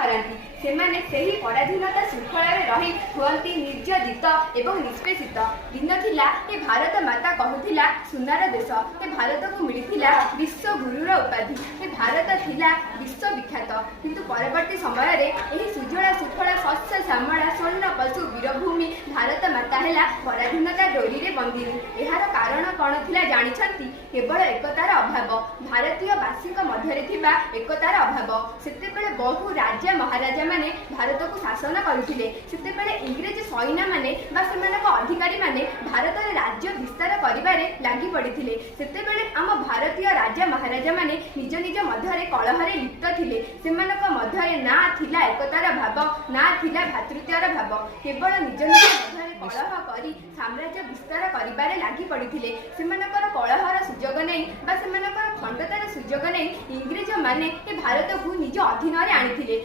हराती सेमाने सेही पराधीनता श्रृंखल रही हुअंती निर्यादित एवं निष्पेषित दिन थिला ए भारत माता कहूथिला सुनार देश ए भारत को मिलिथिला विश्व गुरुर उपाधि ए भारत थिला विश्व विख्यात किंतु परवर्ती समय रे एही सुजला सुफला शस्य श्यामला स्वर्ण पशु वीरभूमि भारत माता हैला पराधीनता डोरी रे बंदिनी एहार कारण कौन थिला जानिछंती केवल एकतार अभाव भारतीय वासीक मध्यरे थिबा एकतार अभाव सेते बेले बहु राजा महाराजा माने भारत को शासन करुथिले सेते बेले इंग्रेज सैन्य माने बा सेमानक अधिकारी माने भारत रे राज्य विस्तार करिबारे लागि पडिथिले सेते बेले आम भारतीय राजा महाराजा माने निज निज मध्यरे कलहरे लिप्त थिले सेमानक मध्यरे ना थिला एकतार भाव ना थिला भातृत्वर भाव केवल निज निज मध्यरे कलह करी साम्राज्य विस्तार करिबारे लागि पडिथिले सेमानकर कलहर सुजोग नै बा सेमानकर खंडतार सुजोग नै इंग्रेज माने ए भारत को निज अधीन रे आनिथिले